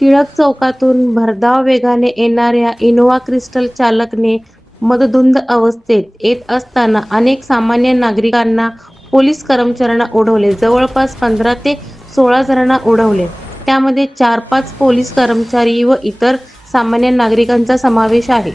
टिळक चौकातून भरधाव वेगाने येणाऱ्या इनोव्हा क्रिस्टल चालकने मदधुंद अवस्थेत येत असताना अनेक सामान्य नागरिकांना पोलीस कर्मचाऱ्यांना उडवले. जवळपास पंधरा ते सोळा जणांना उडवले. त्यामध्ये चार पाच पोलीस कर्मचारी व इतर सामान्य नागरिकांचा समावेश आहे.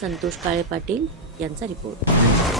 संतोष काळे पाटील यांचा रिपोर्ट.